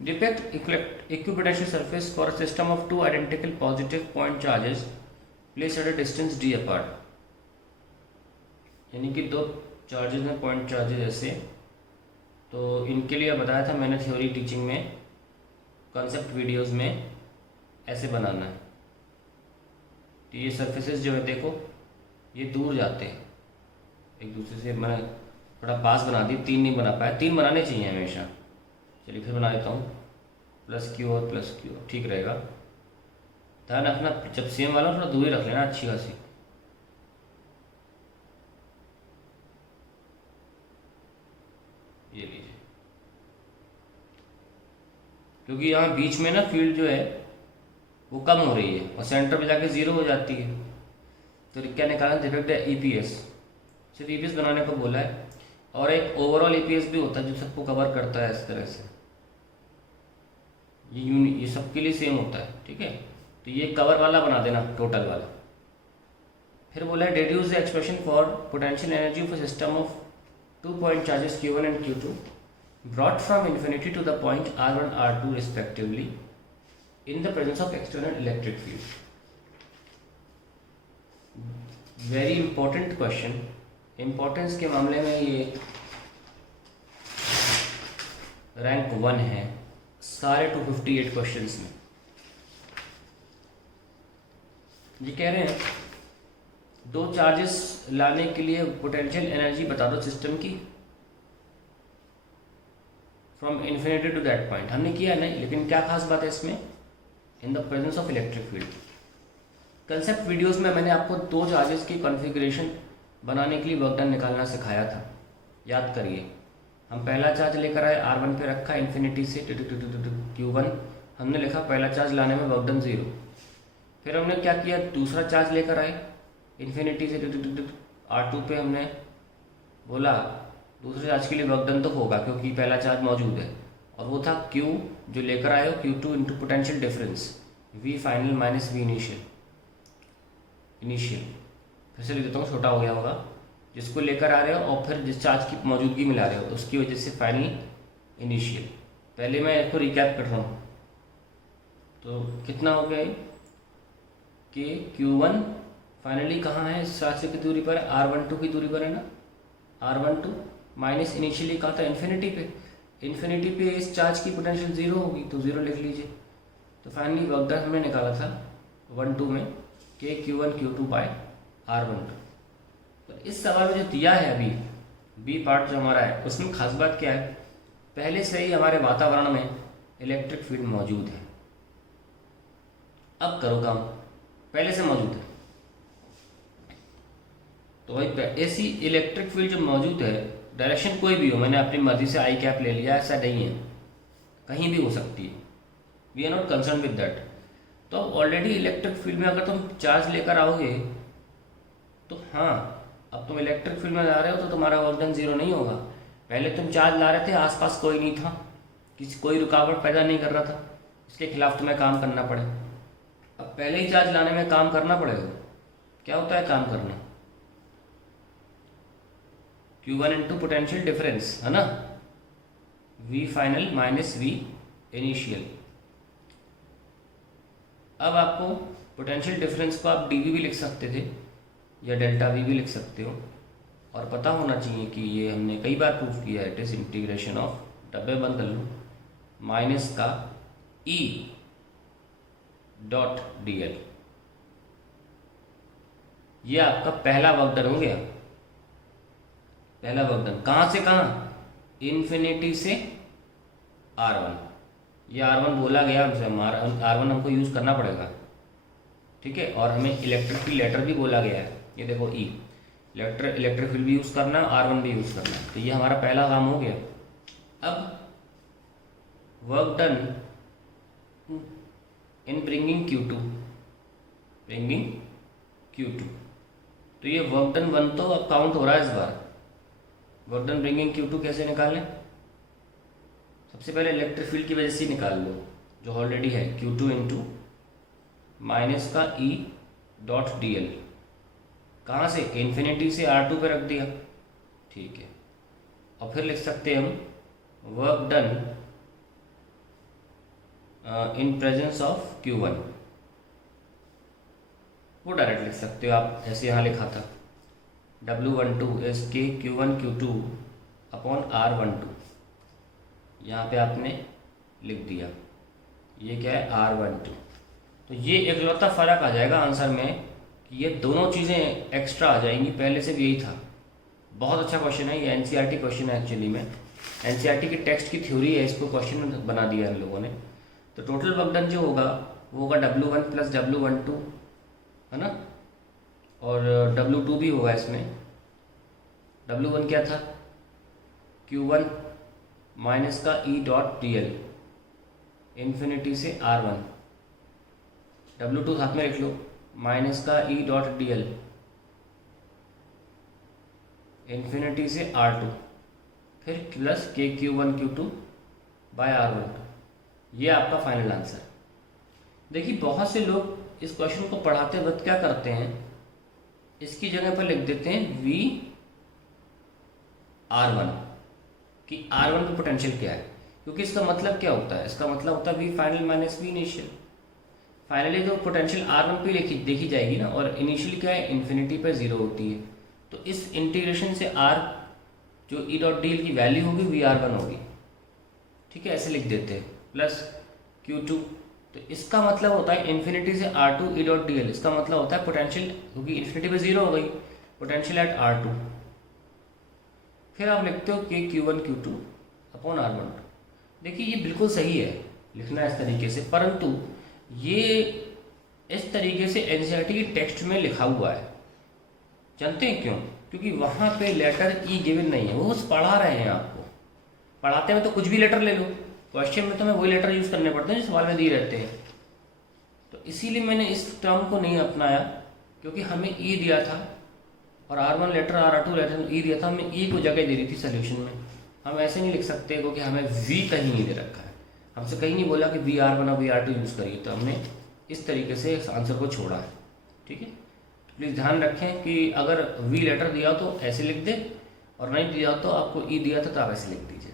Depict equipotential surface for a system of two identical positive point charges place at a distance d apart. यानी कि दो charges में point charges ऐसे, तो इनके लिए बताया था मैंने थ्योरी टीचिंग में, कॉन्सेप्ट वीडियोस में ऐसे बनाना है। तो ये सरफेसेस जो है देखो, ये दूर जाते हैं एक दूसरे से। मैं थोड़ा पास बना दी, तीन नहीं बना पाया, तीन बनाने चाहिए हमेशा। चलिए फिर बना देता हूँ, प्लस क्यू और प्लस क्यू, ठीक रहेगा। ध्यान रखना जब सेम वाला थोड़ा दूरी रख लेना अच्छी खासी। ये लीजिए, क्योंकि यहाँ बीच में ना फील्ड जो है वो कम हो रही है और सेंटर पे जाके ज़ीरो हो जाती है। तो क्या निकालना, डिफेक्ट है ईपीएस। सिर्फ ईपीएस बनाने को बोला है, और एक ओवरऑल ईपीएस भी होता है जो सबको कवर करता है इस तरह से। ये सबके लिए सेम होता है, ठीक है। तो ये कवर वाला बना देना, टोटल वाला। फिर बोला है deduce the expression for potential energy of a system of 2 point charges Q1 and Q2 brought from infinity to the point R1 R2 respectively in the presence of external electric field। Very important question, importance के मामले में ये rank 1 है सारे 258 questions में। ये कह रहे हैं दो चार्जेस लाने के लिए पोटेंशियल एनर्जी बता दो सिस्टम की from infinity to that point. हमने किया नहीं, लेकिन क्या खास बात है इसमें, in the presence of electric field. Concept videos में मैंने आपको दो चार्जेस की कॉन्फ़िगरेशन बनाने के लिए वर्क डन निकालना सिखाया था, याद करिए। हम पहला चार्ज लेकर आए, R1 पे रखा इन्फिनिटी से Q1, हमने लिखा पहला चार्ज लाने में वर्क डन 0। फिर हमने क्या किया, दूसरा चार्ज लेकर आए इन्फिनिटी से R2 पे, हमने बोला दूसरे चार्ज के लिए वर्क डन तो होगा क्योंकि पहला चार्ज मौजूद है, और वो था Q जो लेकर आए हो Q2 into potential difference V final minus V initial. फिर से लिख देता हूँ, छोटा हो गया होगा, जिसको लेकर आ रहे हो और फिर जिस चार्ज की मौजूदगी मिला रहे हो उसकी वजह से फाइनल इनिशियल। पहले मैं इसको रिकैप कर रहा हूँ, तो कितना हो गया कि Q1 फाइनली कहाँ है, इस चार्ज की दूरी पर है, R12 की दूरी पर है ना, R12 माइनस इनिशियली कहाँ था, इन्फिनिटी पे। इन्फिनिटी पे इस चार्ज की पोटेंशियल 0 होगी तो 0 लिख लीजिए। तो फाइनली वर्क डन हमने निकाला था 1-2 में के Q1 Q2 बाय R12। तो इस सवाल में जो दिया है अभी बी पार्ट जो हमारा है, उसमें खास बात क्या है, पहले से ही हमारे वातावरण में इलेक्ट्रिक फील्ड मौजूद है। अब करो काम, पहले से मौजूद है तो भाई ऐसी इलेक्ट्रिक फील्ड जो मौजूद है, डायरेक्शन कोई भी हो, मैंने अपनी मर्जी से आई कैप ले लिया, ऐसा नहीं है, कहीं भी हो सकती है, we are not concern with that. तो ऑलरेडी इलेक्ट्रिक फील्ड में अगर तुम चार्ज लेकर आओगे तो हाँ, अब तुम इलेक्ट्रिक फील्ड में जा रहे हो तो तुम्हारा वर्क डन 0 नहीं होगा। पहले तुम चार्ज ला रहे थे, आसपास कोई नहीं था, कोई रुकावट पैदा नहीं कर रहा था, इसके खिलाफ तुम्हें काम करना पड़े। अब पहले ही चार्ज लाने में काम करना पड़ेगा। क्या होता है काम करना, Q1 इंटू पोटेंशियल डिफरेंस है ना, V final minus V initial. अब आपको पोटेंशियल डिफरेंस को आप dV भी लिख सकते थे या डेल्टा V भी लिख सकते हो, और पता होना चाहिए कि ये हमने कई बार प्रूफ किया है, इट इज इंटीग्रेशन ऑफ, डब्बे बंद कर लो, माइनस का E डॉट dl। ये आपका पहला वर्क डन हो गया। पहला वर्क डन कहाँ से कहाँ, इन्फिनिटी से R1। ये R1 बोला गया हमसे, R1 हमको यूज़ करना पड़ेगा, ठीक है। और हमें इलेक्ट्रिक फील्ड लेटर भी बोला गया है, ये देखो E, इलेक्ट्रिक फील्ड भी यूज़ करना है, R1 भी यूज़ करना है। तो ये हमारा पहला काम हो गया। अब work done in bringing Q2, तो ये वर्क डन 1 तो अब काउंट हो रहा है इस बार। वर्क डन ब्रिंगिंग Q2 कैसे निकालें, सबसे पहले इलेक्ट्रिक फील्ड की वजह से निकाल लो जो ऑलरेडी है, Q2 इंटू माइनस का E डॉट dl। कहाँ से, इन्फिनिटी से R2 पे रख दिया, ठीक है। और फिर लिख सकते हैं हम work done in presence of Q1, वो डायरेक्ट लिख सकते हो आप, जैसे यहाँ लिखा था W12 इज के Q1 Q2 अपॉन R12, यहाँ पे आपने लिख दिया, ये क्या है R12। तो ये एकलौता फ़र्क आ जाएगा आंसर में कि ये दोनों चीज़ें एक्स्ट्रा आ जाएंगी, पहले से भी यही था। बहुत अच्छा क्वेश्चन है ये, एनसीईआरटी क्वेश्चन है एक्चुअली में, एनसीईआरटी की टेक्स्ट की थ्योरी है, इसको क्वेश्चन बना दिया इन लोगों ने। तो टोटल वर्क डन जो होगा वो होगा W1 प्लस W12, है ना, और W2 भी होगा इसमें। W1 क्या था, Q1 माइनस का E dot D L infinity से R1, W2 साथ में लिख लो, माइनस का E dot D L infinity से R2, फिर प्लस के Q1 Q2 बाय R12, ये आपका फाइनल आंसर। देखिए बहुत से लोग इस क्वेश्चन को पढ़ाते वक्त क्या करते हैं, इसकी जगह पर लिख देते हैं V R1 कि R1 का पोटेंशियल क्या है, क्योंकि इसका मतलब क्या होता है, इसका मतलब होता है V final minus V initial. Finally तो पोटेंशियल R1 पे देखी जाएगी ना, और इनिशियली क्या है, इन्फिनिटी पे 0 होती है। तो इस इंटीग्रेशन से R जो E डॉट डी एल की वैल्यू होगी VR1 होगी, ठीक है, ऐसे लिख देते हैं, प्लस Q2। तो इसका मतलब होता है इन्फिनिटी से R2 E dot D L, इसका मतलब होता है पोटेंशियल, क्योंकि इन्फिनिटी पे 0 हो गई, पोटेंशियल एट R2। फिर आप लिखते हो के Q1 Q2 अपॉन R12। देखिए ये बिल्कुल सही है लिखना इस तरीके से, परंतु ये इस तरीके से एनसीईआरटी की टेक्स्ट में लिखा हुआ है। जानते हैं क्यों? क्योंकि वहाँ पे लेटर ई गिवन नहीं है, वो बस पढ़ा रहे हैं आपको। पढ़ाते में तो कुछ भी लेटर ले लो, क्वेश्चन में तो हमें वही लेटर यूज़ करने पड़ते हैं जो सवाल में दिए रहते हैं। तो इसीलिए मैंने इस टर्म को नहीं अपनाया, क्योंकि हमें ई दिया था और R1 लेटर R2 लेटर ई दिया था, हमें ई को जगह दे रही थी सोल्यूशन में। हम ऐसे नहीं लिख सकते क्योंकि हमें V कहीं नहीं दे रखा है, हमसे कहीं नहीं बोला कि VR1 और VR2 यूज़ करिए, तो हमने इस तरीके से इस आंसर को छोड़ा है। ठीक है, तो प्लीज़ ध्यान रखें कि अगर V लेटर दिया तो ऐसे लिख दे, और नहीं दिया तो आपको ई दिया था तो आप ऐसे लिख दीजिए।